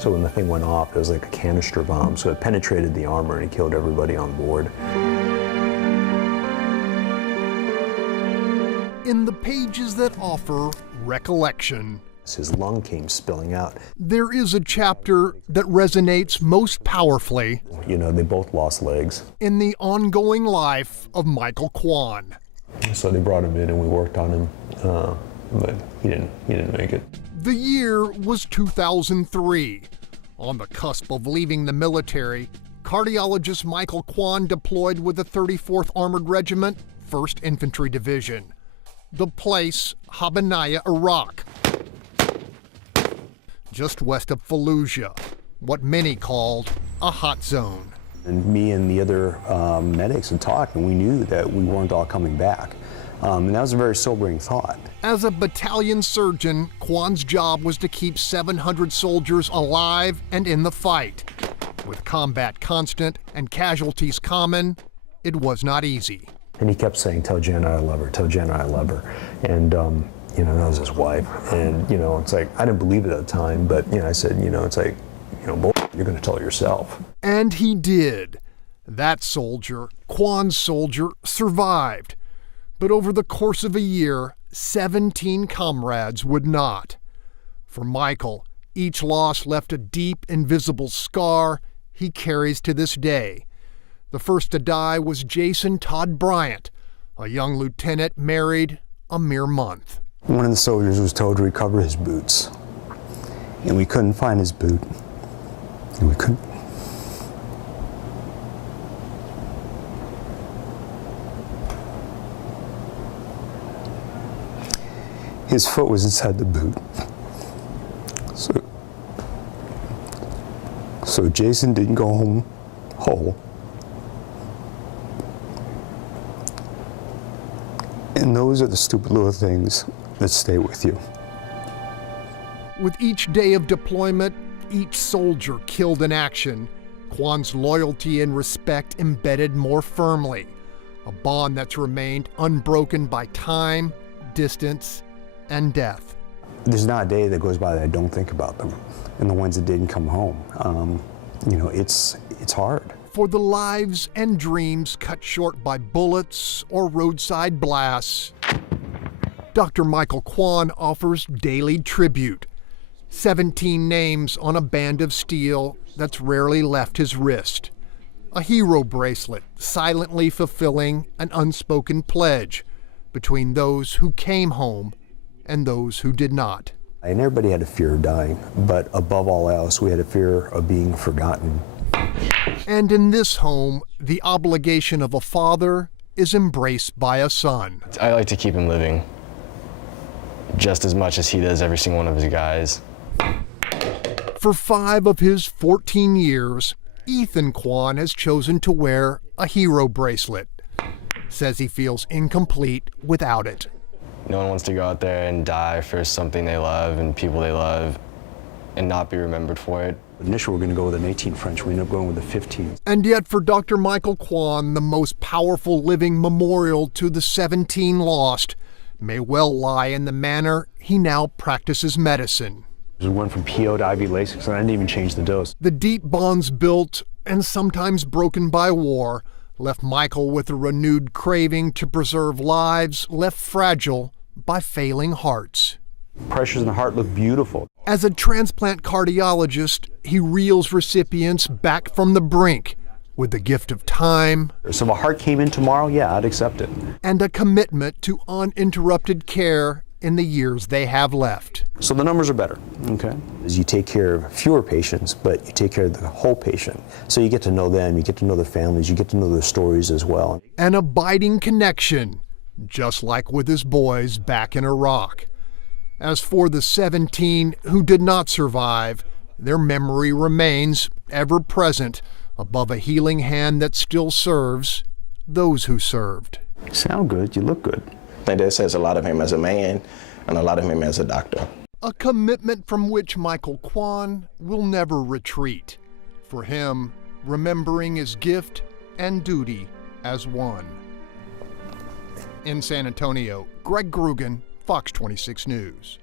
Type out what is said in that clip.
So when the thing went off, it was like a canister bomb, so it penetrated the armor and it killed everybody on board. In the pages that offer recollection, His lung came spilling out. there is a chapter that resonates most powerfully You know, they both lost legs. in the ongoing life of Michael Kwan. So they brought him in and we worked on him, but he didn't make it. The year was 2003. On the cusp of leaving the military, cardiologist Michael Kwan deployed with the 34th Armored Regiment, 1st Infantry Division. The place, Habanaya, Iraq, just west of Fallujah, what many called a hot zone. And me and the other medics had talked, and we knew that we weren't all coming back. And that was a very sobering thought. As a battalion surgeon, Kwan's job was to keep 700 soldiers alive and in the fight. With combat constant and casualties common, it was not easy. And he kept saying, "Tell Jenna I love her, tell Jenna I love her." And, you know, that was his wife. And, you know, it's like, I didn't believe it at the time, but, you know, I said, you know, it's like, you know, boy, you're going to tell yourself. And he did. That soldier, Kwan's soldier, survived. But over the course of a year, 17 comrades would not. For Michael, each loss left a deep, invisible scar he carries to this day. The first to die was Jason Todd Bryant, a young lieutenant married a mere month. One of the soldiers was told to recover his boots, and we couldn't find his boot. And we couldn't. His foot was inside the boot. So Jason didn't go home whole. And those are the stupid little things that stay with you. With each day of deployment, each soldier killed in action, Kwan's loyalty and respect embedded more firmly, a bond that's remained unbroken by time, distance, and death. There's not a day that goes by that I don't think about them, and the ones that didn't come home. You know, it's hard. For the lives and dreams cut short by bullets or roadside blasts, Dr. Michael Kwan offers daily tribute. 17 names on a band of steel that's rarely left his wrist. A hero bracelet silently fulfilling an unspoken pledge between those who came home and those who did not. And everybody had a fear of dying, but above all else, we had a fear of being forgotten. And in this home, the obligation of a father is embraced by a son. I like to keep him living just as much as he does every single one of his guys. For 5 of his 14 years, Ethan Kwan has chosen to wear a hero bracelet. Says he feels incomplete without it. No one wants to go out there and die for something they love and people they love and not be remembered for it. Initially, we were going to go with an 18 French. We ended up going with a 15. And yet for Dr. Michael Kwan, the most powerful living memorial to the 17 lost may well lie in the manner he now practices medicine. We went from PO to IV Lasix, and I didn't even change the dose. The deep bonds built and sometimes broken by war left Michael with a renewed craving to preserve lives left fragile by failing hearts. Pressures in the heart look beautiful. As a transplant cardiologist, he reels recipients back from the brink with the gift of time. So if a heart came in tomorrow, yeah, I'd accept it. And a commitment to uninterrupted care in the years they have left. So the numbers are better, okay? As you take care of fewer patients, but you take care of the whole patient. So you get to know them, you get to know their families, you get to know their stories as well. An abiding connection, just like with his boys back in Iraq. As for the 17 who did not survive, their memory remains ever present above a healing hand that still serves those who served. You sound good, you look good. I think that says a lot of him as a man and a lot of him as a doctor. A commitment from which Michael Kwan will never retreat. For him, remembering his gift and duty as one. In San Antonio, Greg Groogan, Fox 26 News.